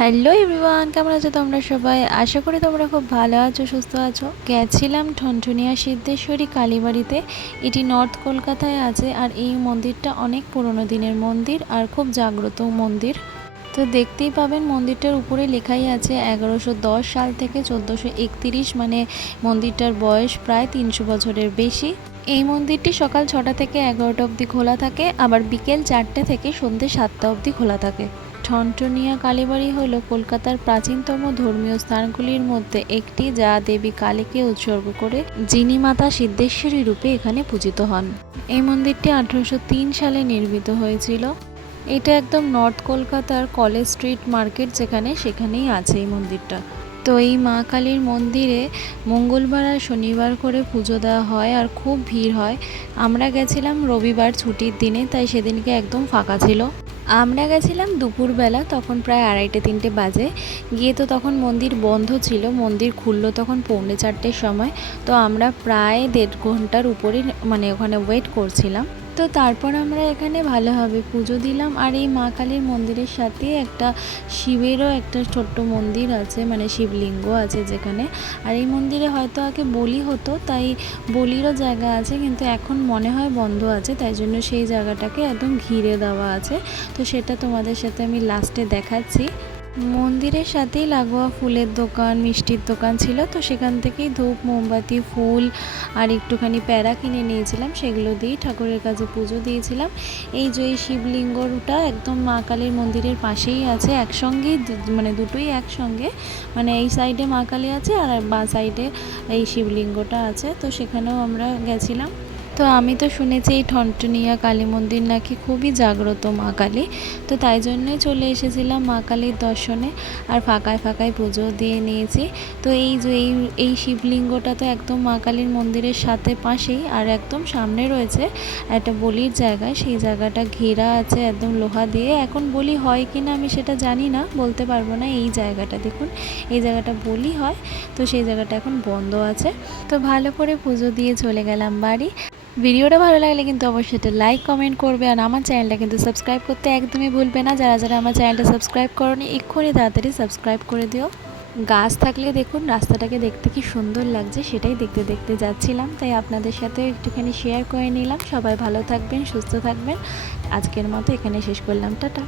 Hello everyone, কেমন আছো তোমরা সবাই? আশা করি তোমরা খুব ভালো আছো, সুস্থ আছো। গেছিলাম ঠনঠনিয়া সিদ্ধেশ্বরী কালীবাড়িতে। এটি নর্থ কলকাতায় আছে আর এই মন্দিরটা অনেক পুরনো দিনের মন্দির আর খুব জাগ্রত মন্দির। তো দেখতেই পাবেন মন্দিরটার উপরে লেখাই আছে 1110 সাল থেকে 1431, মানে মন্দিরটার বয়স প্রায় 300 বছরের বেশি। এই মন্দিরটি সকাল 6টা থেকে 11টা অবধি খোলা থাকে, আবার বিকেল 4টে থেকে সন্ধ্যে 7টা অবধি খোলা থাকে। ঠনঠনিয়া কালীবাড়ি হল কলকাতার প্রাচীনতম ধর্মীয় স্থানগুলির মধ্যে একটি, যা দেবী কালীকে উৎসর্গ করে, যিনি মাতা সিদ্ধেশ্বরী রূপে এখানে পূজিত হন। এই মন্দিরটি 1803 সালে নির্মিত হয়েছিল। এটা একদম নর্থ কলকাতার কলেজ স্ট্রিট মার্কেট সেখানেই আছে এই মন্দিরটা। তো এই মা কালীর মন্দিরে মঙ্গলবার আর শনিবার করে পুজো দেওয়া হয় আর খুব ভিড় হয়। আমরা গেছিলাম রবিবার ছুটির দিনে, তাই সেদিনকে একদম ফাঁকা ছিল। আমরা গেছিলাম দুপুরবেলা, তখন প্রায় 2:30-3টে বাজে। গিয়ে তো তখন মন্দির বন্ধ ছিল, মন্দির খুললো তখন 3:45-4টের সময়। তো আমরা প্রায় 1.5 ঘন্টার উপরে ওখানে ওয়েট করছিলাম। তো তারপর আমরা এখানে ভালোভাবে পুজো দিলাম। আর এই মা কালীর মন্দিরের সাথে একটা শিবেরও একটা ছোট্ট মন্দির আছে, শিবলিঙ্গ আছে যেখানে। আর এই মন্দিরে হয়তো আগে বলি হতো, তাই বলিরও জায়গা আছে, কিন্তু এখন মনে হয় বন্ধ আছে, তাই জন্য সেই জায়গাটাকে একদম ঘিরে দেওয়া আছে। তো সেটা তোমাদের সাথে আমি লাস্টে দেখাচ্ছি। মন্দিরের সাথেই লাগোয়া ফুলের দোকান, মিষ্টির দোকান ছিল। তো সেখান থেকেই ধূপ, মোমবাতি, ফুল আর একটুখানি প্যারা কিনে নিয়েছিলাম, সেগুলো দিয়েই ঠাকুরের কাছে পুজো দিয়েছিলাম। এই যে এই শিবলিঙ্গটা একদম মা কালীর মন্দিরের পাশেই আছে, একসঙ্গেই দুটোই একসঙ্গে, এই সাইডে মা কালী আছে আর বাঁ সাইডে এই শিবলিঙ্গটা আছে। তো সেখানেও আমরা গেছিলাম। তো আমি তো শুনেছি এই ঠনঠনিয়া কালী মন্দির নাকি খুবই জাগ্রত মা কালী, তো তাই জন্যই চলে এসেছিলাম মা কালীর দর্শনে। আর ফাঁকায় পুজো দিয়ে নিয়েছি। তো এই যে এই শিবলিঙ্গটা তো একদম মা কালীর মন্দিরের সাথে পাশেই, আর একদম সামনে রয়েছে একটা বলির জায়গা, সেই জায়গাটা ঘেরা আছে একদম লোহা দিয়ে। এখন বলি হয় কি না আমি সেটা জানি না, বলতে পারবো না। এই জায়গাটা দেখুন, এই জায়গাটা বলি হয়, তো সেই জায়গাটা এখন বন্ধ আছে। তো ভালো করে পুজো দিয়ে চলে গেলাম বাড়ি। ভিডিওটা ভালো লাগলে কিন্তু অবশ্যই একটা লাইক কমেন্ট করবে, আর আমার চ্যানেলটা কিন্তু সাবস্ক্রাইব করতে একদমই ভুলবে না। যারা যারা আমার চ্যানেলটা সাবস্ক্রাইব করোনি, এক্ষুনি তাড়াতাড়ি সাবস্ক্রাইব করে দিও। গাছ থাকলে দেখুন রাস্তাটাকে দেখতে কি সুন্দর লাগছে, সেটাই দেখতে দেখতে যাচ্ছিলাম, তাই আপনাদের সাথে একটুখানি শেয়ার করে নিলাম। সবাই ভালো থাকবেন, সুস্থ থাকবেন। আজকের মতো এখানে শেষ করলাম, টাটা।